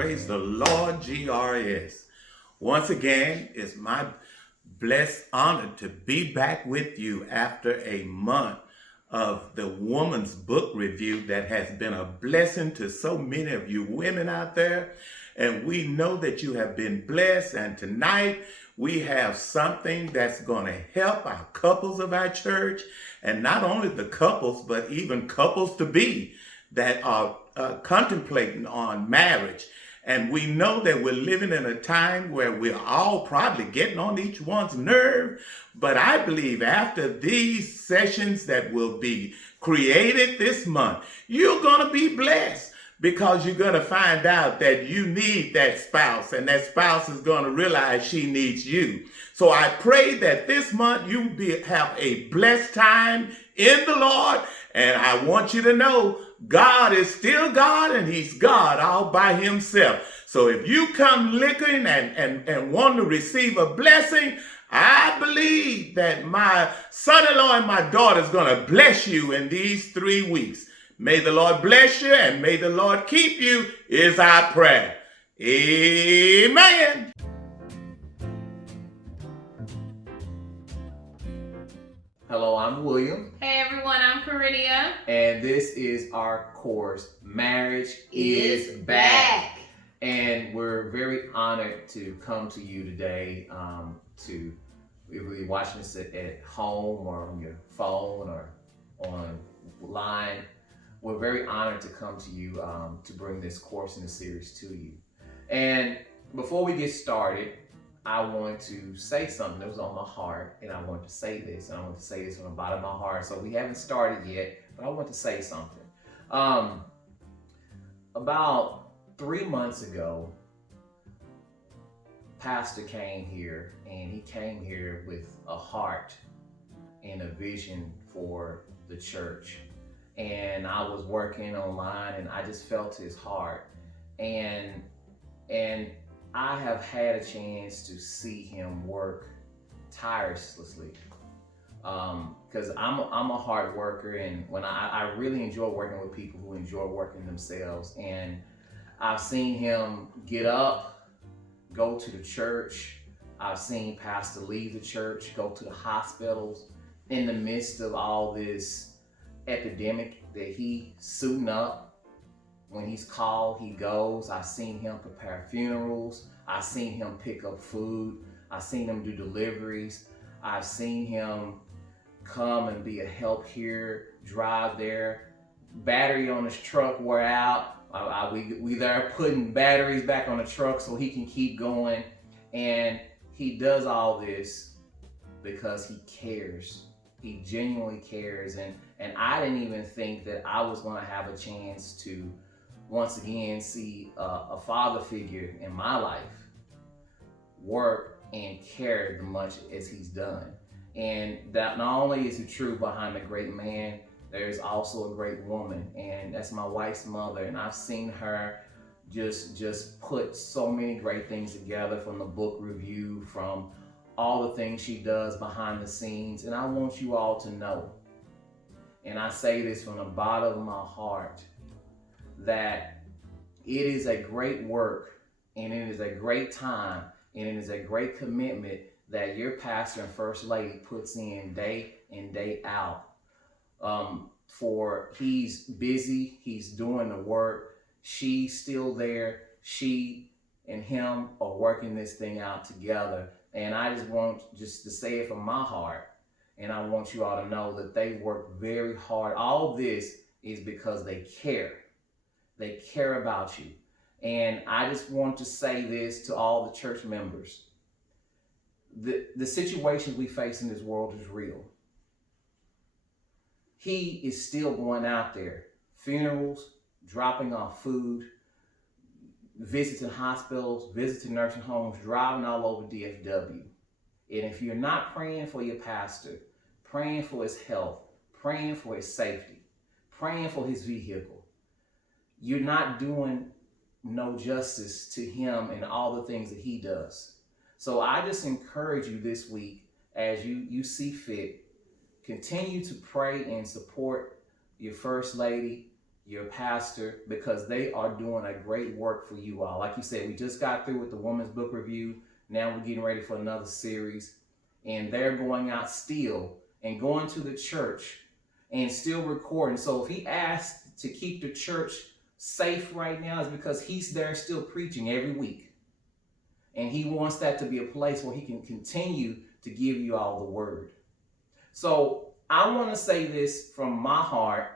Praise the Lord, GRS. Once again, it's my blessed honor to be back with you after a month of the woman's book review that has been a blessing to so many of you women out there. And we know that you have been blessed. And tonight we have something that's going to help our couples of our church. And not only the couples, but even couples to be that are contemplating on marriage. And we know that we're living in a time where we're all probably getting on each one's nerve. But I believe after these sessions that will be created this month, you're going to be blessed, because you're going to find out that you need that spouse, and that spouse is going to realize she needs you. So I pray that this month you have a blessed time in the Lord. And I want you to know God is still God, and he's God all by himself. So if you come looking and want to receive a blessing, I believe that my son-in-law and my daughter is going to bless you in these 3 weeks. May the Lord bless you and may the Lord keep you is our prayer. Amen. Hello, I'm William. Hey everyone, I'm Carinia. And this is our course, Marriage is Back. And we're very honored to come to you today to be watching this at home or on your phone or online. We're very honored to come to you to bring this course in the series to you. And before we get started, I want to say something that was on my heart, and I want to say this, and I want to say this from the bottom of my heart. So we haven't started yet, but I want to say something. About 3 months ago, Pastor came here, and he came here with a heart and a vision for the church. And I was working online, and I just felt his heart. And I have had a chance to see him work tirelessly, because I'm a hard worker, and when I really enjoy working with people who enjoy working themselves. And I've seen him get up, go to the church. I've seen Pastor leave the church, go to the hospitals in the midst of all this epidemic, that he suiting up. When he's called, he goes. I've seen him prepare funerals. I've seen him pick up food. I've seen him do deliveries. I've seen him come and be a help here, drive there. Battery on his truck wore out. We there putting batteries back on the truck so he can keep going. And he does all this because he cares. He genuinely cares. And I didn't even think that I was going to have a chance to once again see a father figure in my life work and care as much as he's done. And that not only is it true behind a great man, there's also a great woman, and that's my wife's mother. And I've seen her just put so many great things together, from the book review, from all the things she does behind the scenes. And I want you all to know, and I say this from the bottom of my heart, that it is a great work, and it is a great time, and it is a great commitment that your pastor and first lady puts in day day out. For he's busy, he's doing the work, she's still there, she and him are working this thing out together. And I just want to say it from my heart, and I want you all to know that they work very hard. All this is because they care. They care about you. And I just want to say this to all the church members. The situations we face in this world is real. He is still going out there, funerals, dropping off food, visiting hospitals, visiting nursing homes, driving all over DFW. And if you're not praying for your pastor, praying for his health, praying for his safety, praying for his vehicle, you're not doing no justice to him and all the things that he does. So I just encourage you this week, as you see fit, continue to pray and support your first lady, your pastor, because they are doing a great work for you all. Like you said, we just got through with the women's book review. Now we're getting ready for another series. And they're going out still and going to the church and still recording. So if he asked to keep the church safe right now, it's because he's there still preaching every week. And he wants that to be a place where he can continue to give you all the word. So I want to say this from my heart,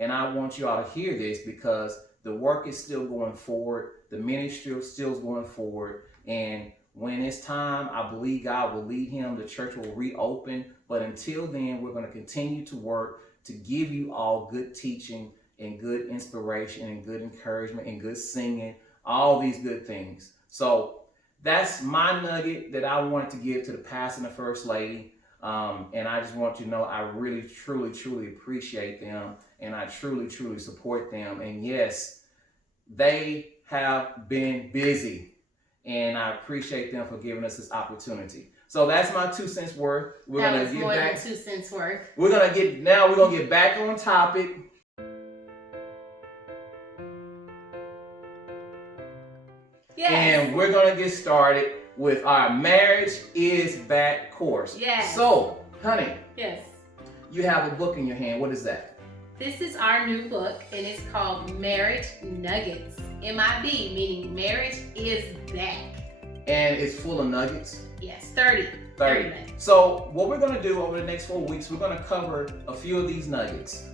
and I want you all to hear this because the work is still going forward. The ministry is still going forward. And when it's time, I believe God will lead him. The church will reopen. But until then, we're going to continue to work to give you all good teaching and good inspiration and good encouragement and good singing, all these good things. So that's my nugget that I wanted to give to the pastor and the first lady. And I just want you to know I really, truly, truly appreciate them. And I truly, truly support them. And yes, they have been busy. And I appreciate them for giving us this opportunity. So that's my 2 cents worth. We're that gonna was get more back. than 2 cents worth. We're gonna get back on topic. Yes. And we're gonna get started with our Marriage is Back course. Yes. So, honey, Yes. you have a book in your hand. What is that? This is our new book, and it's called Marriage Nuggets. MIB, meaning marriage is back. And it's full of nuggets. Yes, 30. 30. nuggets. So what we're going to do over the next 4 weeks, we're going to cover a few of these nuggets.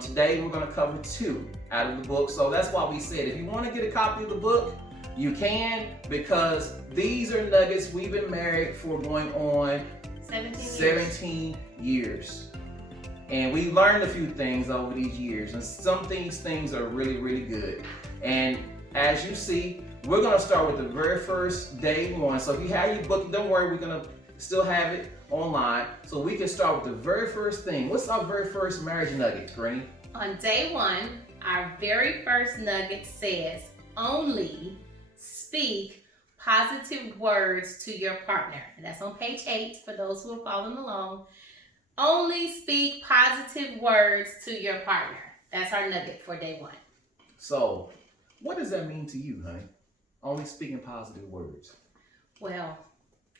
Today we're going to cover 2 out of the book. So that's why we said if you want to get a copy of the book, you can, because these are nuggets. We've been married for going on 17 years. And we learned a few things over these years, and some of these things are really, really good. And as you see, we're going to start with the very first day one. So if you have your book, don't worry, we're going to still have it online. So we can start with the very first thing. What's our very first marriage nugget, Carinia? On day 1, our very first nugget says, only speak positive words to your partner. And that's on page 8 for those who are following along. Only speak positive words to your partner. That's our nugget for day 1. So, what does that mean to you, honey? Only speaking positive words. Well,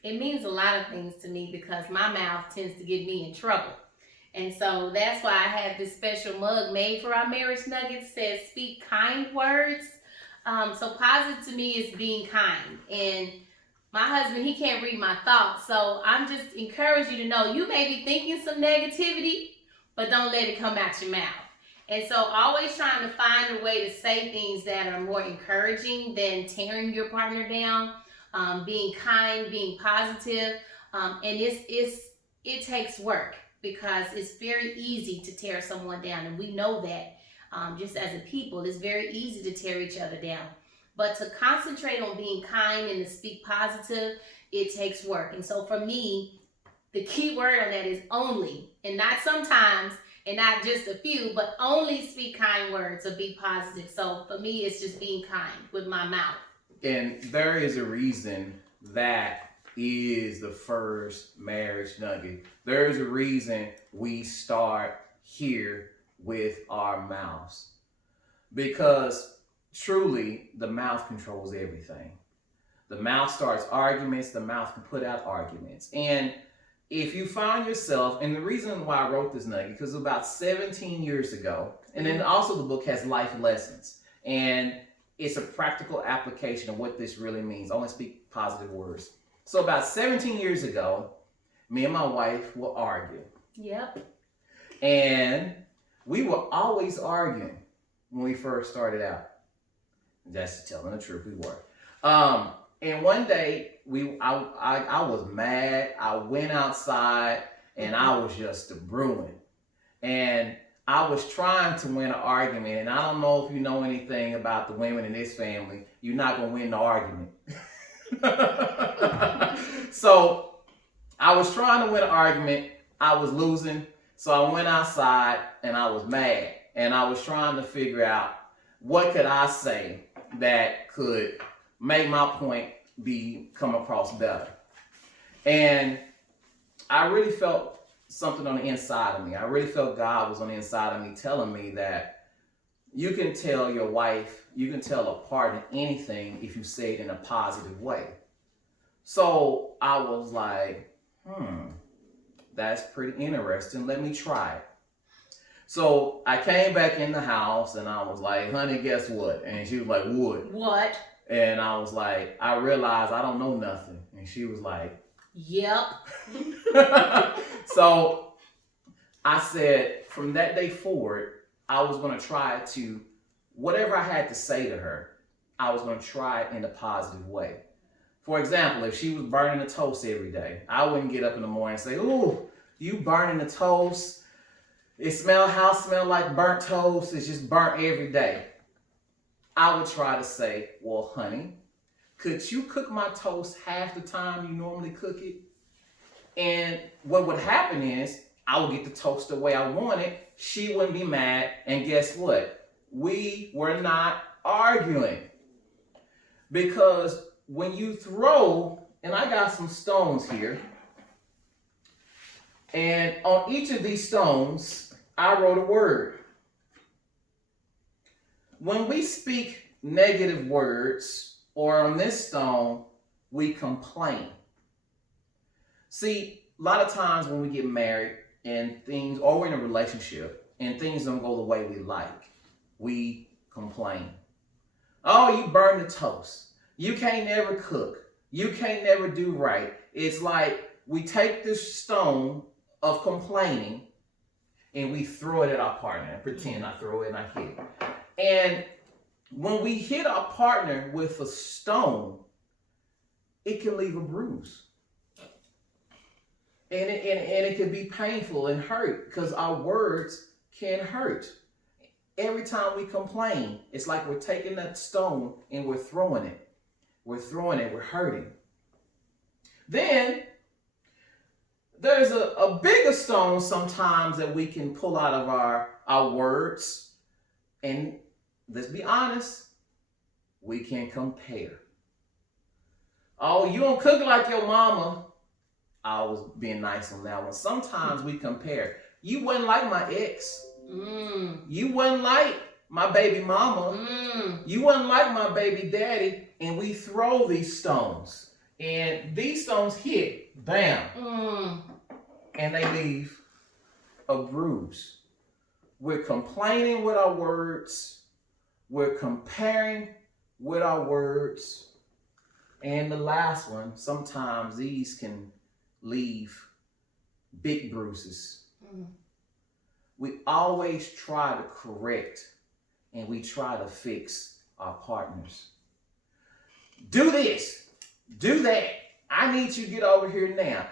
it means a lot of things to me because my mouth tends to get me in trouble. And so that's why I have this special mug made for our marriage nuggets. Says speak kind words. So positive to me is being kind. And my husband, he can't read my thoughts. So I'm just encourage you to know you may be thinking some negativity, but don't let it come out your mouth. And so always trying to find a way to say things that are more encouraging than tearing your partner down, being kind, being positive. And it takes work because it's very easy to tear someone down. And we know that just as a people, it's very easy to tear each other down. But to concentrate on being kind and to speak positive, it takes work. And so for me, the key word on that is only, and not sometimes, and not just a few, but only speak kind words or be positive. So for me, it's just being kind with my mouth. And there is a reason that is the first marriage nugget. There is a reason we start here with our mouths. Because truly, the mouth controls everything. The mouth starts arguments, the mouth can put out arguments. And if you find yourself, and the reason why I wrote this nugget, because about 17 years ago, and then also the book has life lessons, and it's a practical application of what this really means. I only speak positive words. So about 17 years ago, me and my wife will argue. Yep. And we were always arguing when we first started out. That's telling the truth, we were. And one day, I was mad. I went outside and I was just brewing. And I was trying to win an argument. And I don't know if you know anything about the women in this family. You're not going to win the argument. So I was trying to win an argument. I was losing. So I went outside and I was mad. And I was trying to figure out what could I say that could make my point come across better. And I really felt something on the inside of me. I really felt God was on the inside of me telling me that you can tell your wife, you can tell a partner anything if you say it in a positive way. So I was like, that's pretty interesting. Let me try it. So I came back in the house and I was like, honey, guess what? And she was like, what? What? And I was like, I realized I don't know nothing. And she was like, yep. So I said, from that day forward, I was going to try to, whatever I had to say to her, I was going to try it in a positive way. For example, if she was burning the toast every day, I wouldn't get up in the morning and say, ooh, you burning the toast. House smell like burnt toast. It's just burnt every day. I would try to say, well, honey, could you cook my toast half the time you normally cook it? And what would happen is I would get the toast the way I wanted. She wouldn't be mad. And guess what? We were not arguing. Because when you throw, and I got some stones here, and on each of these stones, I wrote a word. When we speak negative words, or on this stone, we complain. See, a lot of times when we get married and things, or we're in a relationship and things don't go the way we like, we complain. Oh, you burn the toast. You can't never cook. You can't never do right. It's like we take this stone of complaining and we throw it at our partner and pretend I throw it and I hit it. And when we hit our partner with a stone, it can leave a bruise. And it can be painful and hurt because our words can hurt. Every time we complain, it's like we're taking that stone and we're throwing it. We're throwing it, we're hurting. Then there's a bigger stone sometimes that we can pull out of our words. And let's be honest, we can compare. Oh, you don't cook like your mama. I was being nice on that one. Sometimes we compare. You wasn't like my ex. You wasn't like my baby mama. You wasn't like my baby daddy. And we throw these stones. And these stones hit, bam. And they leave a bruise. We're complaining with our words. We're comparing with our words. And the last one, sometimes these can leave big bruises. We always try to correct and we try to fix our partners. Do this, do that. I need you to get over here now.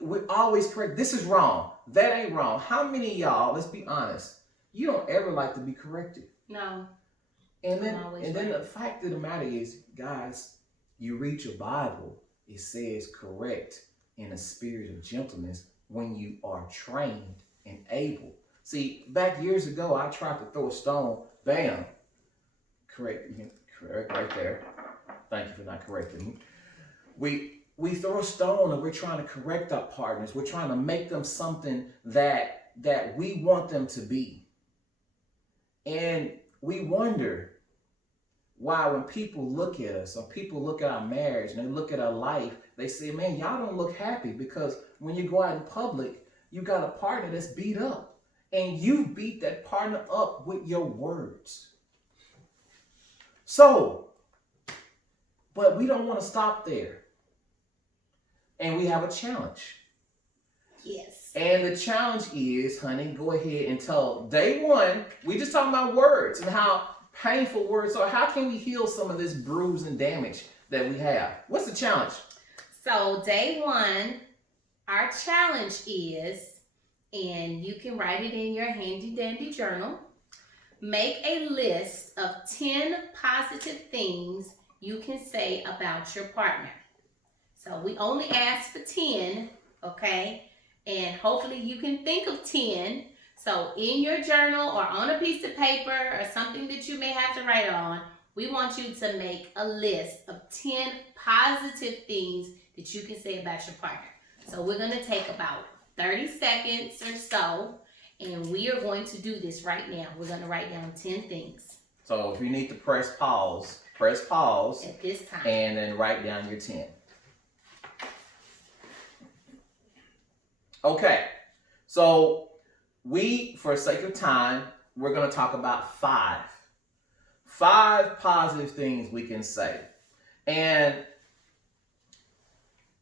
We always correct. This is wrong. That ain't wrong. How many of y'all, let's be honest, you don't ever like to be corrected? No. And then the fact of the matter is, guys, you read your Bible, it says correct in a spirit of gentleness when you are trained and able. See, back years ago, I tried to throw a stone, bam, correct right there. Thank you for not correcting me. We throw a stone and we're trying to correct our partners. We're trying to make them something that we want them to be. And we wonder why when people look at us or people look at our marriage and they look at our life, they say, man, y'all don't look happy because when you go out in public, you got a partner that's beat up. And you beat that partner up with your words. So, but we don't want to stop there. And we have a challenge. Yes. And the challenge is, honey, go ahead and tell. Day one, we just talking about words and how painful words are. How can we heal some of this bruise and damage that we have? What's the challenge? So day one, our challenge is, and you can write it in your handy dandy journal, make a list of 10 positive things you can say about your partner. So we only ask for 10, okay? And hopefully you can think of 10. So in your journal or on a piece of paper or something that you may have to write on, we want you to make a list of 10 positive things that you can say about your partner. So we're going to take about 30 seconds or so, And we are going to do this right now. We're going to write down 10 things. So if you need to press pause at this time. And then write down your 10. Okay. So for sake of time, we're going to talk about 5. 5 positive things we can say. And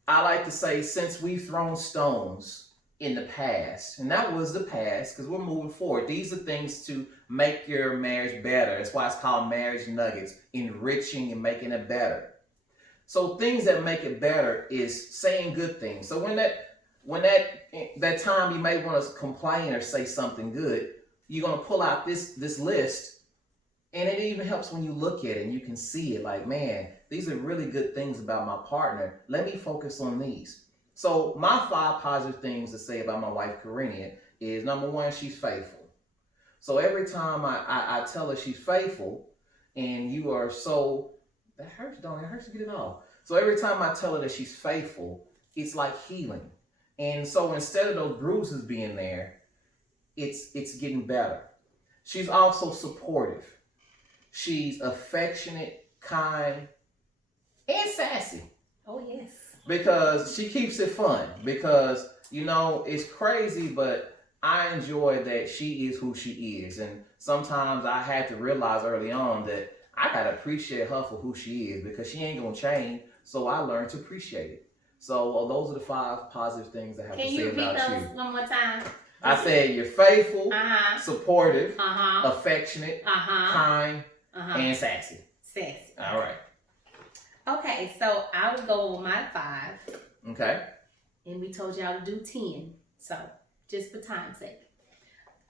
I like to say, since we've thrown stones in the past, and that was the past because we're moving forward. These are things to make your marriage better. That's why it's called Marriage Nuggets, enriching and making it better. So things that make it better is saying good things. So when that time you may want to complain or say something good, you're going to pull out this list, and it even helps when you look at it and you can see it like, man, these are really good things about my partner. Let me focus on these. So my 5 positive things to say about my wife, Carinia, is number 1, she's faithful. So every time I tell her she's faithful, and you are so, that hurts, don't it? It hurts to get it off. So every time I tell her that she's faithful, it's like healing. And so instead of those bruises being there, it's getting better. She's also supportive. She's affectionate, kind, and sassy. Oh, yes. Because she keeps it fun. Because, it's crazy, but I enjoy that she is who she is. And sometimes I had to realize early on that I got to appreciate her for who she is, because she ain't going to change. So I learned to appreciate it. So those are the 5 positive things I have to say about you. Can you repeat those one more time? I said you're faithful, supportive, affectionate, kind, and sassy. Sassy. All right. Okay, so I would go with my 5. Okay. And we told y'all to do 10. So, just for time's sake.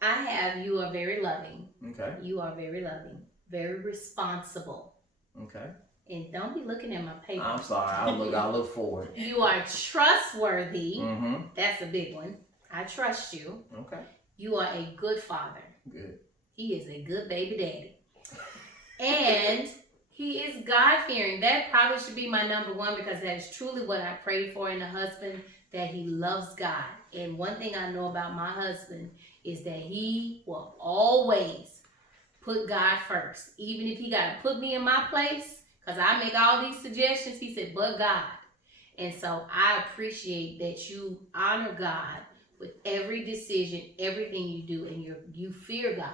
I have, you are very loving. Okay. You are very loving. Very responsible. Okay. And don't be looking at my paper. I'm sorry. I'll look forward. You are trustworthy. Mm-hmm. That's a big one. I trust you. Okay. You are a good father. Good. He is a good baby daddy. And he is God-fearing. That probably should be my number 1, because that is truly what I pray for in a husband, that he loves God. And one thing I know about my husband is that he will always put God first. Even if he got to put me in my place, because I make all these suggestions, he said, but God. And so I appreciate that you honor God with every decision, everything you do, and you fear God.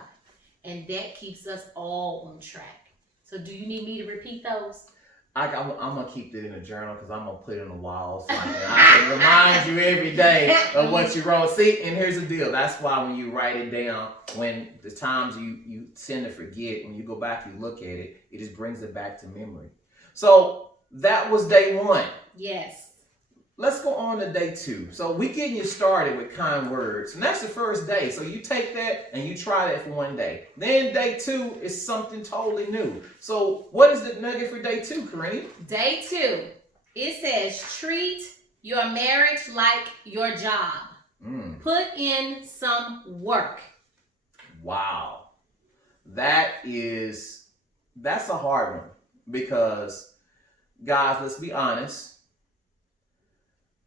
And that keeps us all on track. So do you need me to repeat those? I'm going to keep it in a journal, because I'm going to put it on the wall so I can remind you every day of what you wrote. See, and here's the deal. That's why when you write it down, when the times you tend to forget, when you go back and look at it, it just brings it back to memory. So that was day 1. Yes. Let's go on to day 2. So we getting you started with kind words. And that's the first day. So you take that and you try that for 1 day. Then day 2 is something totally new. So what is the nugget for day 2, Carinia? Day 2, it says treat your marriage like your job. Put in some work. Wow. That's a hard one, because, guys, let's be honest.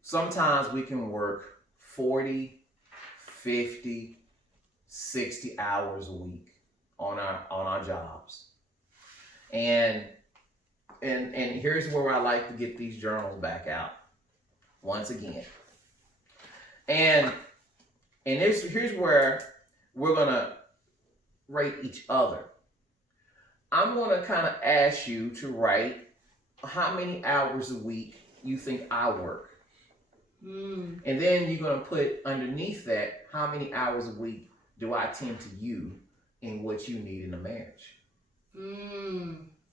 Sometimes we can work 40, 50, 60 hours a week on our jobs. And here's where I like to get these journals back out once again. And here's where we're going to rate each other. I'm going to kind of ask you to write how many hours a week you think I work. And then you're going to put underneath that, how many hours a week do I tend to you in what you need in a marriage?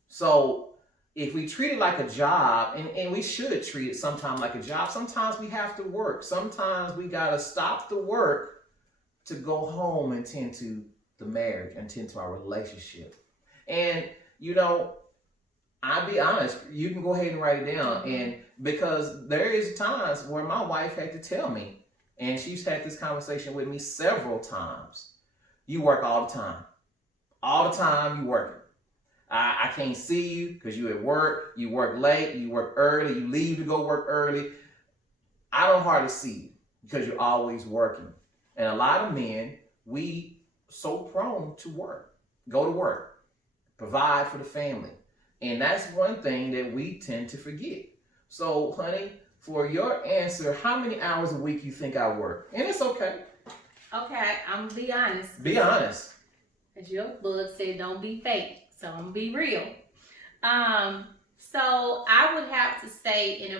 So if we treat it like a job, and we should treat it sometimes like a job, sometimes we have to work. Sometimes we got to stop the work to go home and tend to the marriage and tend to our relationship. And, I'll be honest, you can go ahead and write it down. And because there is times where my wife had to tell me, and she's had this conversation with me several times, you work all the time. All the time you working. I can't see you because you at work, you work late, you work early, you leave to go work early. I don't hardly see you because you're always working. And a lot of men we so prone to work, go to work, provide for the family. And that's one thing that we tend to forget. So, honey, for your answer, how many hours a week you think I work? And it's okay. Okay, I'm gonna be honest. Be honest. As your book said, don't be fake. So I'm gonna be real. So I would have to say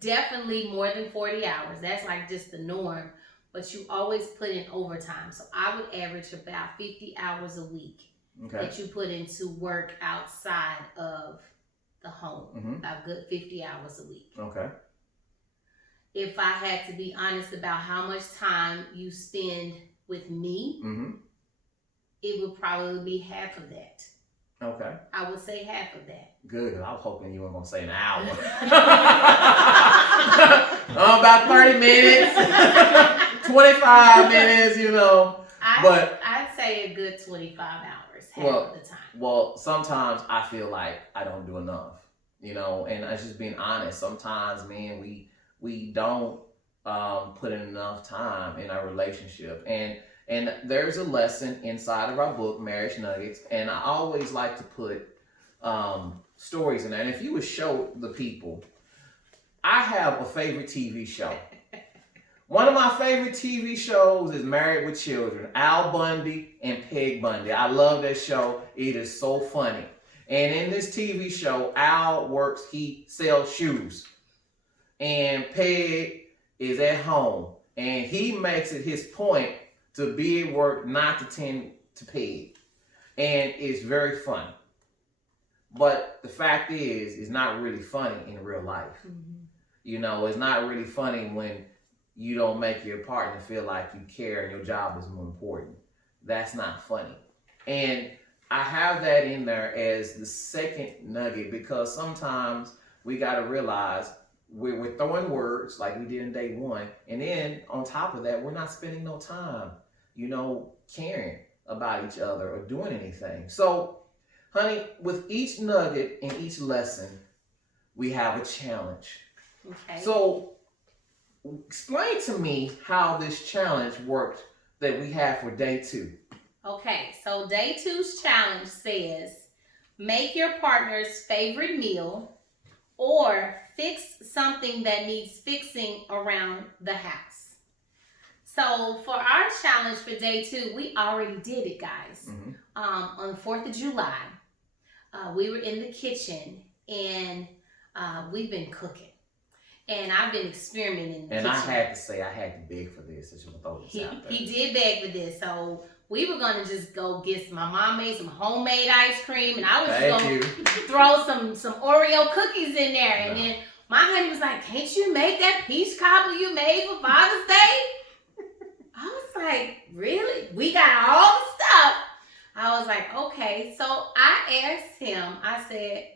definitely more than 40 hours. That's like just the norm. But you always put in overtime. So I would average about 50 hours a week that you put into work outside of the home. About good 50 hours a week. Okay. If I had to be honest about how much time you spend with me, it would probably be half of that. Okay. I would say half of that. Good. I was hoping you weren't going to say an hour. About 30 minutes, 25 minutes, you know. I'd say a good 25 hours, half of the time. Well, sometimes I feel like I don't do enough, you know, and I just being honest. Sometimes, man, we don't put in enough time in our relationship. And there's a lesson inside of our book, Marriage Nuggets, and I always like to put stories in there. And if you would show the people, I have a favorite TV show. One of my favorite TV shows is Married with Children, Al Bundy and Peg Bundy. I love that show. It is so funny. And in this TV show, Al he sells shoes. And Peg is at home. And he makes it his point to be at work, not to tend to Peg. And it's very funny. But the fact is, it's not really funny in real life. You know, it's not really funny when you don't make your partner feel like you care and your job is more important. That's not funny. And I have that in there as the second nugget because sometimes we got to realize we're throwing words like we did in day one. And then on top of that, we're not spending no time, you know, caring about each other or doing anything. So, honey, with each nugget and each lesson, we have a challenge. Okay. So, explain to me how this challenge worked that we have for day 2. Okay, so day 2's challenge says, make your partner's favorite meal or fix something that needs fixing around the house. So for our challenge for day 2, we already did it, guys. On the 4th of July, we were in the kitchen and we've been cooking. And I've been experimenting in the kitchen. I had to say, I had to beg for this. I should have thrown this out there. He did beg for this. So we were going to just go get my mom made some homemade ice cream. And I was just going to throw some Oreo cookies in there. And then my honey was like, can't you make that peach cobbler you made for Father's Day? I was like, really? We got all the stuff. I was like, okay. So I asked him, I said,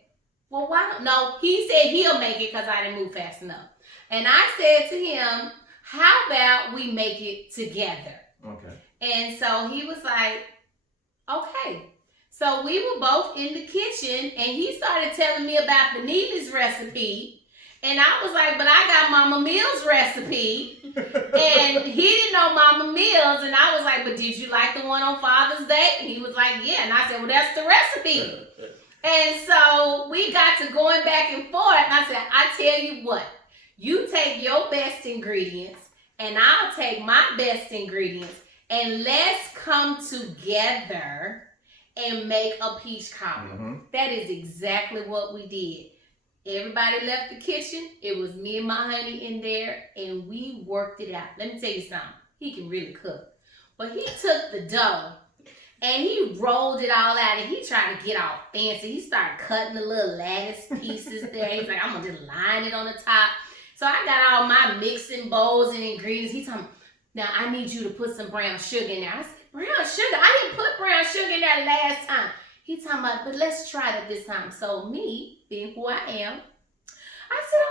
well, why don't, no, he said he'll make it because I didn't move fast enough. And I said to him, how about we make it together? Okay. And so he was like, okay. So we were both in the kitchen and he started telling me about Benita's recipe. And I was like, but I got Mama Mills' recipe. And he didn't know Mama Mills. And I was like, but did you like the one on Father's Day? And he was like, yeah. And I said, well, that's the recipe. And so we got to going back and forth. And I said, I tell you what, you take your best ingredients and I'll take my best ingredients and let's come together and make a peach cobbler. That is exactly what we did. Everybody left the kitchen. It was me and my honey in there and we worked it out. Let me tell you something. He can really cook. But he took the dough and he rolled it all out and he tried to get all fancy. He started cutting the little lattice pieces there. He's like, I'm going to just line it on the top. So I got all my mixing bowls and ingredients. He's talking, now I need you to put some brown sugar in there. I said, brown sugar? I didn't put brown sugar in there last time. He's talking about, but let's try it this time. So me, being who I am, I said,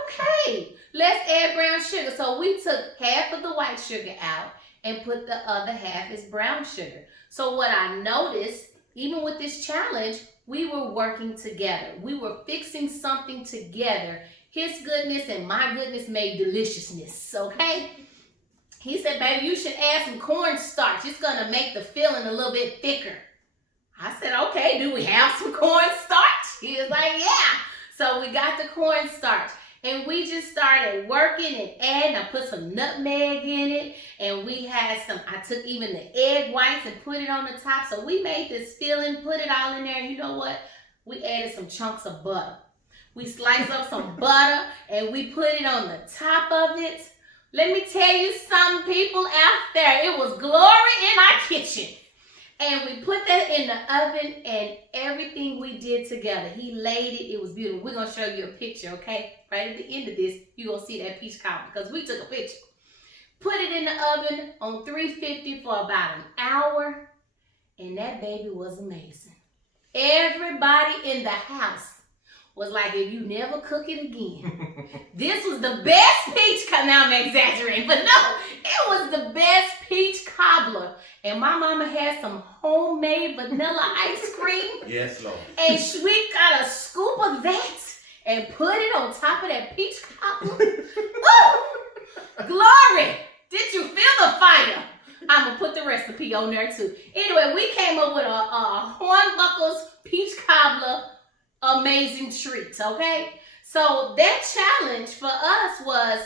okay, let's add brown sugar. So we took half of the white sugar out and put the other half as brown sugar. So what I noticed, even with this challenge, we were working together. We were fixing something together. His goodness and my goodness made deliciousness, okay? He said, baby, you should add some cornstarch. It's going to make the filling a little bit thicker. I said, okay, do we have some cornstarch? He was like, yeah. So we got the cornstarch. And we just started working and adding. I put some nutmeg in it. And we had some, I took even the egg whites and put it on the top. So we made this filling, put it all in there. And you know what? We added some chunks of butter. We sliced up some butter and we put it on the top of it. Let me tell you something, people out there. It was glory in our kitchen. And we put that in the oven and everything we did together. He laid it. It was beautiful. We're going to show you a picture, okay? Right at the end of this, you're going to see that peach cobbler because we took a picture. Put it in the oven on 350 for about an hour. And that baby was amazing. Everybody in the house was like, if you never cook it again. This was the best peach cobbler. Now I'm exaggerating, but no, it was the best peach cobbler. And my mama had some homemade vanilla ice cream. Yes, Lord. And we got a scoop of that and put it on top of that peach cobbler. Ooh, glory! Did you feel the fire? I'm going to put the recipe on there too. Anyway, we came up with a Hornbuckle's peach cobbler amazing treat, okay? So that challenge for us was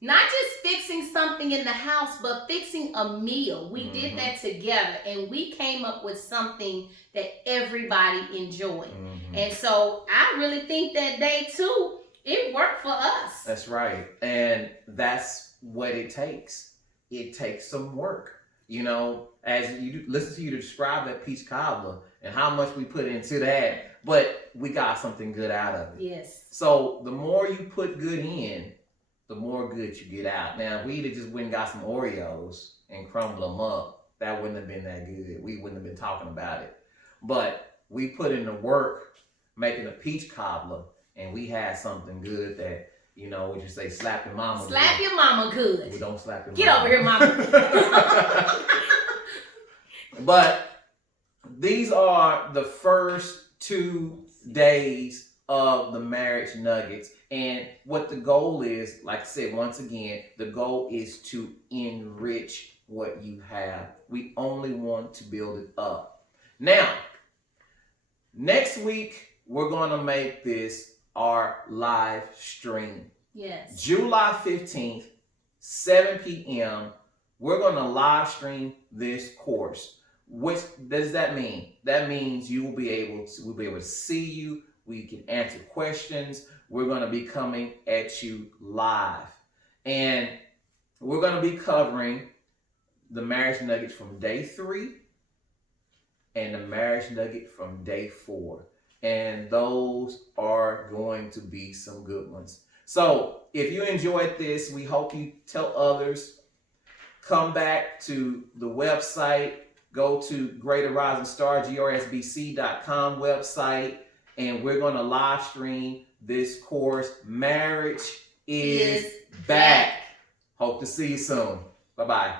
not just fixing something in the house, but fixing a meal. We did that together, and we came up with something that everybody enjoyed. And so I really think that day too, it worked for us. That's right. And that's what it takes. It takes some work. You know, as you listen to you describe that peach cobbler and how much we put into that, but we got something good out of it. Yes. So the more you put good in, the more good you get out. Now, if we'd have just went and got some Oreos and crumbled them up, that wouldn't have been that good. We wouldn't have been talking about it. But we put in the work making a peach cobbler, and we had something good that, you know, we just say slap your mama good. Slap your mama good. We don't slap your Get mama. over here, mama. But these are the first 2 days of the marriage nuggets. And what the goal is, like I said, once again, the goal is to enrich what you have. We only want to build it up. Now, next week, we're going to make this our live stream. Yes. July 15th, 7 p.m., we're going to live stream this course. What does that mean? That means we'll be able to see you. We can answer questions. We're going to be coming at you live. And we're going to be covering the marriage nuggets from day 3 and the marriage nugget from day 4. And those are going to be some good ones. So if you enjoyed this, we hope you tell others. Come back to the website. Go to Greater Rising Star, grsbc.com website. And we're going to live stream this course. Marriage is back. Hope to see you soon. Bye-bye.